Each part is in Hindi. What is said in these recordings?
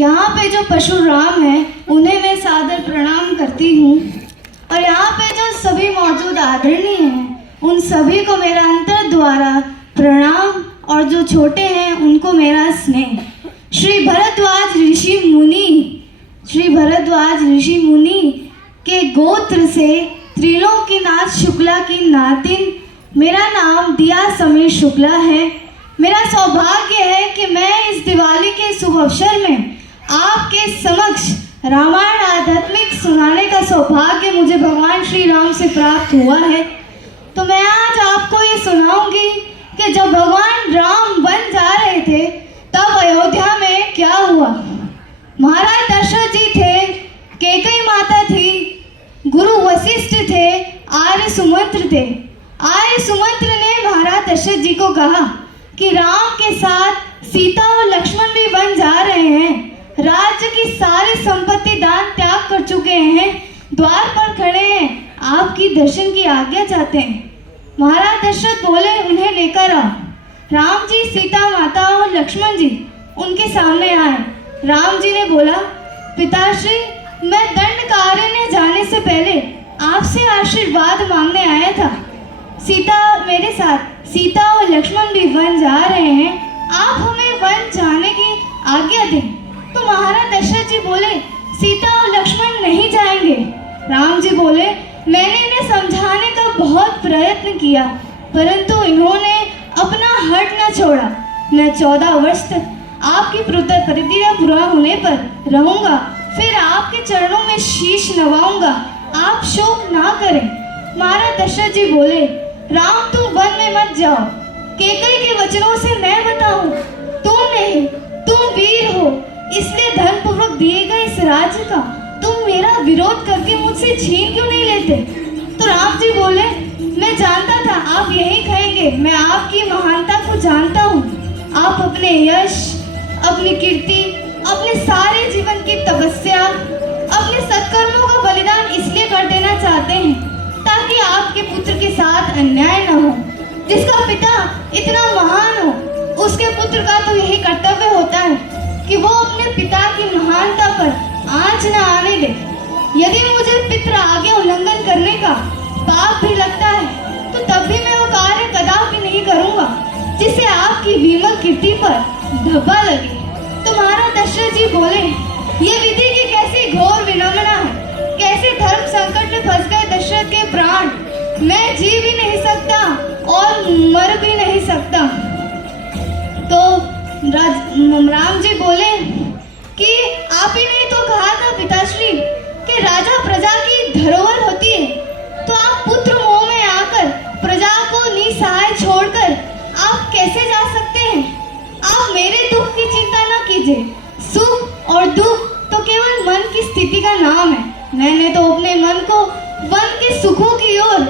यहाँ पे जो परशुराम हैं उन्हें मैं सादर प्रणाम करती हूँ, और यहाँ पे जो सभी मौजूद आदरणीय हैं उन सभी को मेरा अंतर द्वारा प्रणाम, और जो छोटे हैं उनको मेरा स्नेह। श्री भरद्वाज ऋषि मुनि के गोत्र से त्रिलोकीनाथ शुक्ला की नातिन, मेरा नाम दिया समीर शुक्ला है। मेरा सौभाग्य है कि मैं इस दिवाली के शुभ अवसर में आपके समक्ष रामायण आध्यात्मिक सुनाने का सौभाग्य मुझे भगवान श्री राम से प्राप्त हुआ है। तो मैं आज आपको ये सुनाऊंगी कि जब भगवान राम वन जा रहे थे तब अयोध्या में क्या हुआ। महाराज दशरथ जी थे, कैकेयी माता थी, गुरु वशिष्ठ थे, आर्य सुमंत्र थे। आर्य सुमंत्र ने महाराज दशरथ जी को कहा कि राम के साथ सीता और लक्ष्मण भी वन जा रहे हैं, राज्य की सारी संपत्ति दान त्याग कर चुके हैं, द्वार पर खड़े हैं, आपकी दर्शन की आज्ञा चाहते हैं। महाराज दशरथ बोले, उन्हें लेकर आओ। राम जी, सीता माता और लक्ष्मण जी उनके सामने आए। राम जी ने बोला, पिताश्री, मैं दंडकारण्य जाने से पहले आपसे आशीर्वाद मांगने आया था। सीता मेरे साथ, सीता और लक्ष्मण भी वन जा रहे हैं, आप हमें वन जाने की आज्ञा दें। तो महाराज दशरथ जी बोले, सीता और लक्ष्मण नहीं जाएंगे। राम जी बोले, मैंने इन्हें समझाने का बहुत प्रयत्न किया, परंतु इन्होंने अपना हट न छोड़ा। मैं 14 वर्ष तक आपकी प्रतिज्ञा पूरा होने पर रहूंगा, फिर आपके चरणों में शीश नवाऊंगा, आप शोक ना करें। महाराज दशरथ जी बोले, राम तुम वन में मत जाओ, कैकेयी के वचनों से मैं बताऊं, तुम नहीं, तुम वीर हो, इसलिए धर्मपूर्वक दिए गए इस राज्य का तुम मेरा विरोध करके मुझसे छीन क्यों नहीं लेते। तो राम जी बोले, मैं जानता था आप यही कहेंगे, मैं आपकी महानता को जानता हूँ। आप अपने यश, अपनी कीर्ति, अपने सारे जीवन की तपस्या, अपने सत्कर्मों का बलिदान इसलिए कर देना चाहते हैं ताकि आपके पुत्र के साथ अन्याय न हो। जिसका पिता इतना महान हो, उसके पुत्र का तो यही कर्तव्य होता है कि वो अपने पिता की महानता पर आंच न आने दे। यदि मुझे पितृ आज्ञा उल्लंघन करने का पाप भी लगता है तो तब भी मैं वो कार्य कदापि नहीं करूंगा जिससे आपकी विमल कीर्ति पर धब्बा लगे। तो महाराज दशरथ जी बोले, ये विधि की कैसी घोर विडंबना है, कैसे धर्म संकट में फंस गए दशरथ के प्राण। मैं जी भी नहीं सकता और मर भी नहीं सकता। तो राम जी बोले कि आप ही ने तो कहा था पिताश्री कि राजा प्रजा की धरोहर होती है, तो आप पुत्र मोह में आकर प्रजा को निसहाय छोड़कर आप कैसे जा सकते हैं। आप मेरे दुख की चिंता न कीजिए, सुख और दुख तो केवल मन की स्थिति का नाम है। मैंने तो अपने मन को वन के सुखों की ओर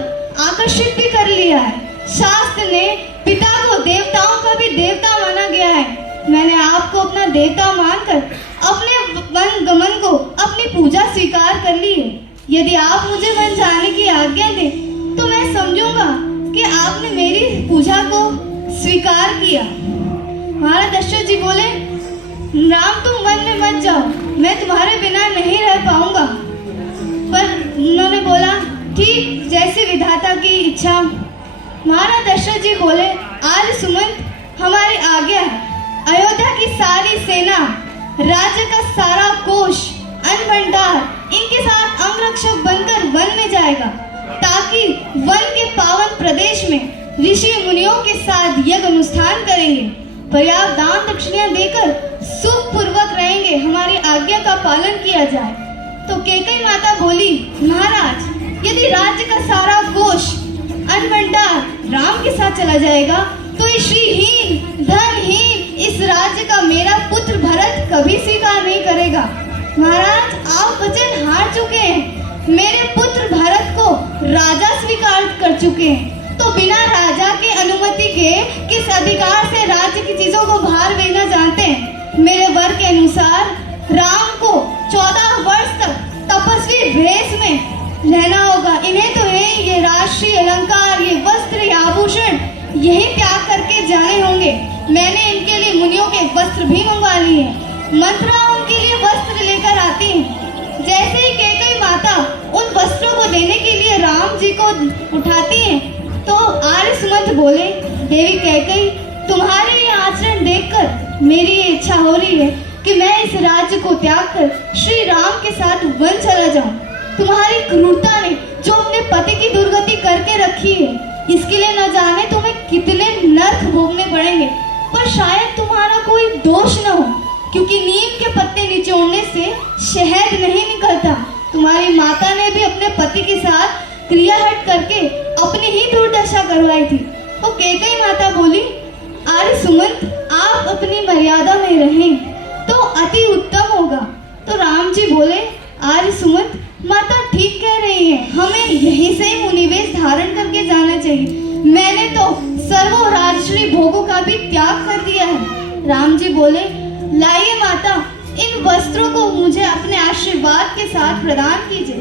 आकर्षित भी कर लिया है। शास्त्र ने पिता को देवताओं का भी देवता माना गया है। मैंने आपको अपना देवता मानकर अपने वन गमन को अपनी पूजा स्वीकार कर ली है। यदि आप मुझे वन जाने की आज्ञा दें तो मैं समझूंगा कि आपने मेरी पूजा को स्वीकार किया। महाराज दशरथ जी बोले, राम तुम वन में मत जाओ, मैं तुम्हारे बिना नहीं रह पाऊंगा। पर उन्होंने बोला, ठीक जैसी विधाता की इच्छा। महाराज दशरथ जी बोले, आर्य सुमंत, हमारी आज्ञा है, अयोध्या की सारी सेना, राज्य का सारा कोष, अन्न भंडार इनके साथ अंगरक्षक बनकर वन में जाएगा ताकि वन के पावन प्रदेश में ऋषि मुनियों के साथ यज्ञ अनुष्ठान करेंगे, पर्याप्त दान दक्षिणा देकर सुख पूर्वक रहेंगे, हमारी आज्ञा का पालन किया जाए। तो कैकेयी माता बोली, महाराज यदि राज्य का सारा कोष, अन्न भंडार राम के साथ चला जाएगा तो श्रीहीन, धनहीन इस राज्य का मेरा पुत्र भरत कभी स्वीकार नहीं करेगा। महाराज आप वचन हार चुके हैं, मेरे पुत्र भरत को राजा स्वीकार कर चुके हैं, तो बिना राजा के अनुमति के किस अधिकार से राज्य की चीजों को भार देना जानते हैं। मेरे वर के अनुसार राम को 14 वर्ष तक तपस्वी भेष में रहना होगा। इन्हें तो ये राष्ट्रीय अलंकार, ये वस्त्र, ये आभूषण यही त्याग करके जाने होंगे। मैंने इनके लिए मुनियों के वस्त्र भी मंगवा लिए, मंत्रा उनके लिए वस्त्र लेकर आती हैं। जैसे ही कैकेयी माता उन वस्त्रों को देने के लिए राम जी को उठाती हैं, तो आर्य सुमंत बोले, देवी कैकेयी, तुम्हारे ये आचरण देखकर मेरी ये इच्छा हो रही है कि मैं इस राज्य को त्याग कर श्री राम के साथ वन चला जाऊं। तुम्हारी क्रूरता ने जो अपने पति की दुर्गति करके रखी है, इसके लिए न जाने तुम्हें कितने नर्क भोगने पड़ेंगे, पर शायद तुम्हारा कोई दोष न हो, क्योंकि नीम के पत्ते निचोड़ने से शहद नहीं निकलता। तुम्हारी माता ने भी अपने पति के साथ क्रिया हट करके अपनी ही दुर्दशा करवाई थी। तो कैकेयी माता बोली, आर्य सुमंत, आप अपनी मर्यादा में रहें तो अति उत्तम होगा। तो राम जी बोले, आर्य सुमंत, माता ठीक कह रही है, हमें यहीं से ही मुनिवेश धारण करके जाना चाहिए। मैंने तो सर्वो राजश्री भोगों का भी त्याग कर दिया है। राम जी बोले, लाइए माता, इन वस्त्रों को मुझे अपने आशीर्वाद के साथ प्रदान कीजिए।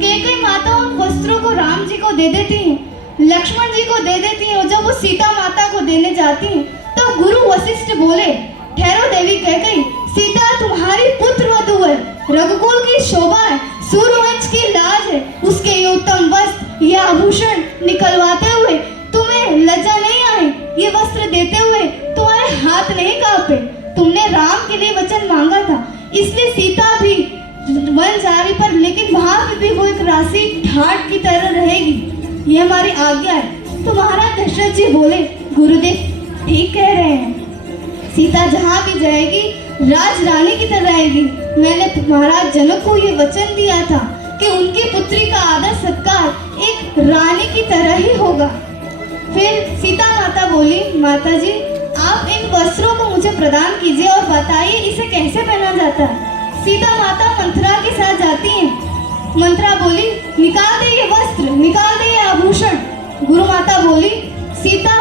कैकेयी माता उन वस्त्रों को राम जी को दे देती हैं, लक्ष्मण जी को दे देती हैं, और जब वो सीता माता को देने जाती हैं तो गुरु वशिष्ठ बोले, ठहरो देवी कैकेयी, सीता तुम्हारी पुत्र वधू है, रघुकुल की शोभा है, सूर्यवंश की लाज है, उसके ये उत्तम वस्त्र, ये आभूषण निकलवाते हुए तुम्हें लज्जा नहीं आई? ये वस्त्र देते हुए तुम्हारे हाथ नहीं कांपे? तुमने राम के लिए वचन मांगा था, इसलिए सीता भी वन जा रही, पर लेकिन वहां पे भी वो एक राशि ठाट की तरह रहेगी, ये हमारी आज्ञा है। तो महाराज दशरथ जी बोले, गुरुदेव ठीक कह रहे हैं, सीता जहाँ भी जाएगी राज रानी की तरह रहेगी। मैंने महाराज जनक को ये वचन दिया था कि उनकी पुत्री का आदर सत्कार एक रानी की तरह ही होगा। फिर सीता माता बोली, माता जी, आप इन वस्त्रों को मुझे प्रदान कीजिए और बताइए इसे कैसे पहना जाता है। सीता माता मंथरा के साथ जाती हैं। मंथरा बोली, निकाल दे ये वस्त्र, निकाल दे ये आभूषण। गुरु माता बोली, सीता